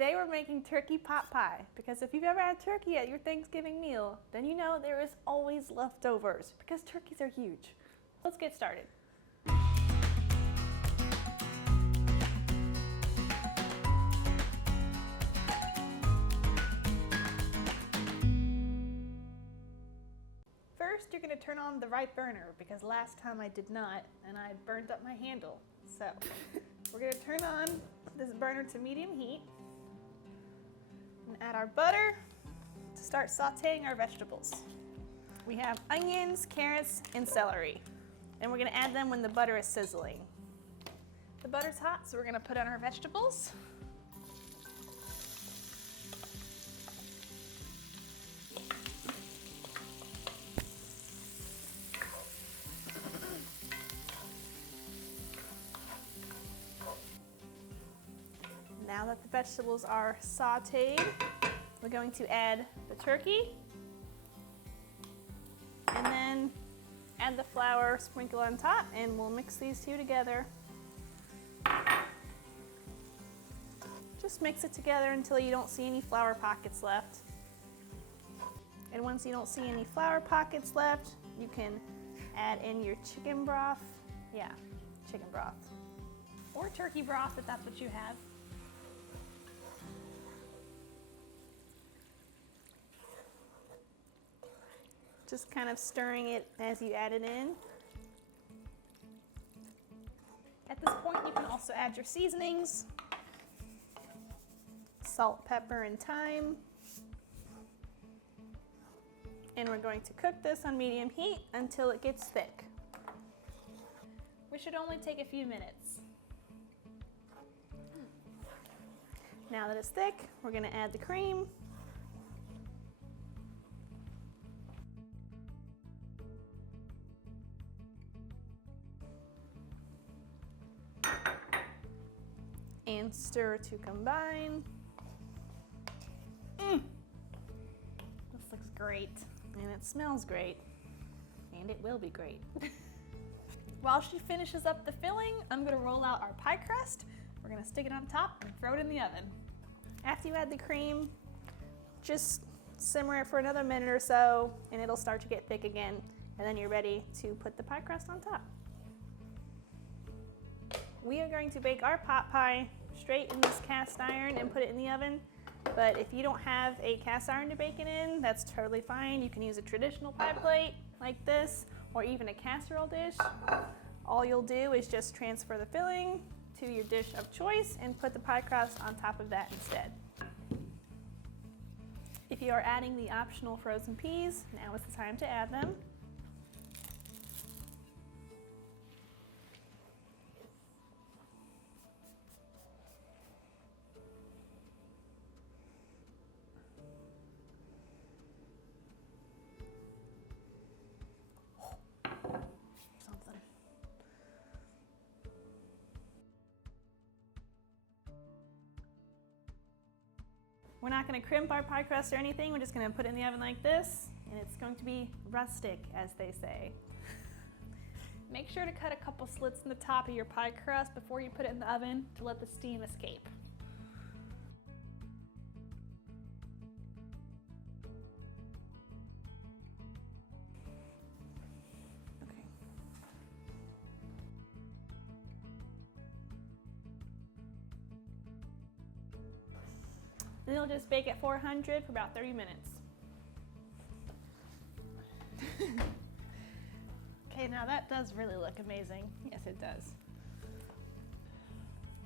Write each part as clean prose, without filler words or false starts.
Today we're making turkey pot pie, because if you've ever had turkey at your Thanksgiving meal, then you know there is always leftovers, because turkeys are huge. Let's get started. First, you're going to turn on the right burner, because last time I did not, and I burned up my handle. So, we're going to turn on this burner to medium heat, and add our butter to start sauteing our vegetables. We have onions, carrots, and celery, and we're going to add them when the butter is sizzling. The butter's hot, so we're going to put on our vegetables. Now that the vegetables are sauteed, we're going to add the turkey and then add the flour, sprinkle on top, and we'll mix these two together. Just mix it together until you don't see any flour pockets left. And once you don't see any flour pockets left, you can add in your chicken broth. Yeah, chicken broth. Or turkey broth if that's what you have. Just kind of stirring it as you add it in. At this point, you can also add your seasonings. Salt, pepper, and thyme. And we're going to cook this on medium heat until it gets thick. We should only take a few minutes. Now that it's thick, we're going to add the cream. And stir to combine. This looks great. And it smells great. And it will be great. While she finishes up the filling, I'm gonna roll out our pie crust. We're gonna stick it on top and throw it in the oven. After you add the cream, just simmer it for another minute or so, and it'll start to get thick again. And then you're ready to put the pie crust on top. We are going to bake our pot pie straight in this cast iron and put it in the oven. But if you don't have a cast iron to bake it in, that's totally fine. You can use a traditional pie plate like this, or even a casserole dish. All you'll do is just transfer the filling to your dish of choice and put the pie crust on top of that instead. If you are adding the optional frozen peas, now is the time to add them. We're not going to crimp our pie crust or anything. We're just going to put it in the oven like this, and it's going to be rustic, as they say. Make sure to cut a couple slits in the top of your pie crust before you put it in the oven to let the steam escape. Then you'll just bake at 400 for about 30 minutes. Okay, now that does really look amazing. Yes, it does.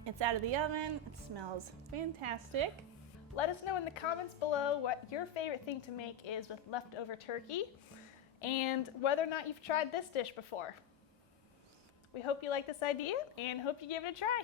It's out of the oven. It smells fantastic. Let us know in the comments below what your favorite thing to make is with leftover turkey, and whether or not you've tried this dish before. We hope you like this idea and hope you give it a try.